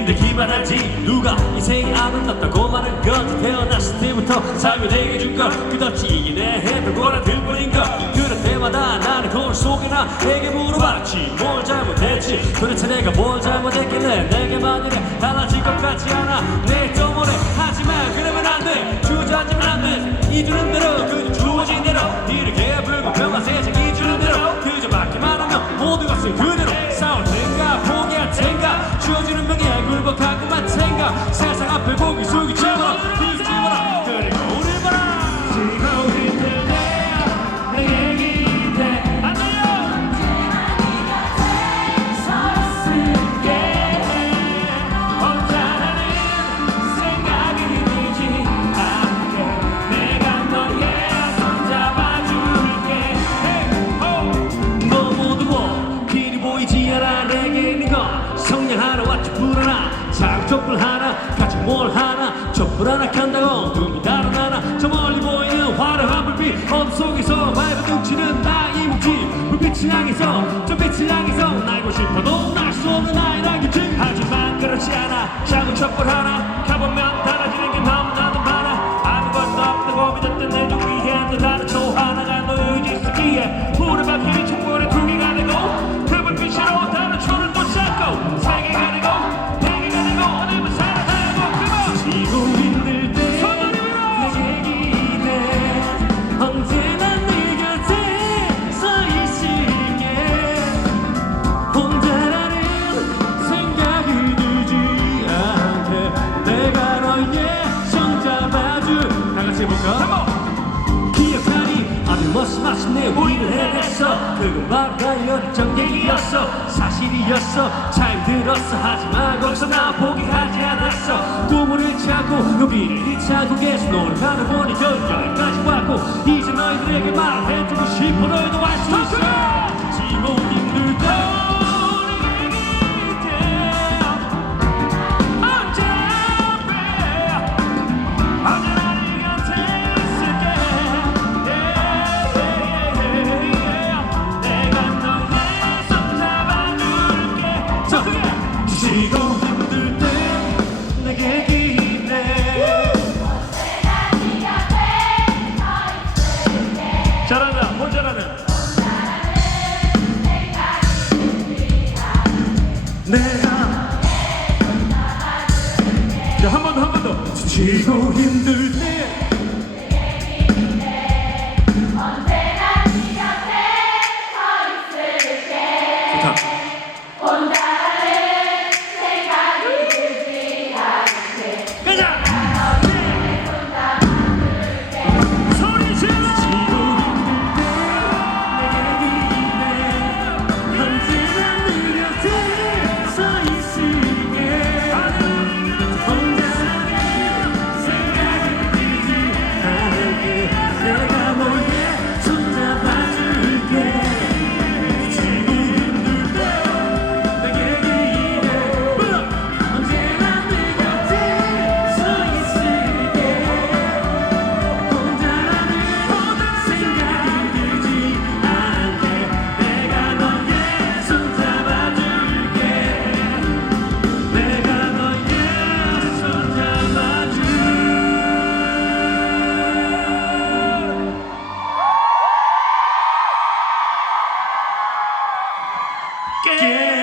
힘들기만 하지. 누가 인생이 아름답다고 말한 건지 태어났을 때부터 삶이 내게 준건 끝없이 이기네 했던 거라 들 뿐인 것. 그럴 때마다 나는 거울 속에 나에게 물어봤지. 뭘 잘못했지? 도대체 내가 뭘 잘못했길래 내게만 이래 달라질 것 같지 않아? 내 떠모래? 하지만 그러면 안돼. 주저앉으면 안돼. 이주는 대로 그저 굴복하고만 생각. 세상 앞을 고개 숙이지 마 성냥 하나 작은 촛불 하나 같이 뭘 하나 촛불 하나 켠다고 눈이 다른 하나. 저 멀리 보이는 화려한 불빛 어둠 속에서 맑은 눈치는 나의 묵지 불빛을 향해서 저 빛을 향해서 날고 싶어도 날 수 없는 나이란 규칙 하지만 그렇지 않아. 작은 촛불 하나 머스마스 내 위를 해냈어? 그건 열정 얘기였어? 사실이었어? 잘 들었어? 하지만 거기서 나 포기하지 않았어? 꿈을 찾고 용기를 찾고 계속 노력하는 보니 여기까지 왔고 이제 너희들에게 말해주고 싶어 너희도 Und dann Yeah!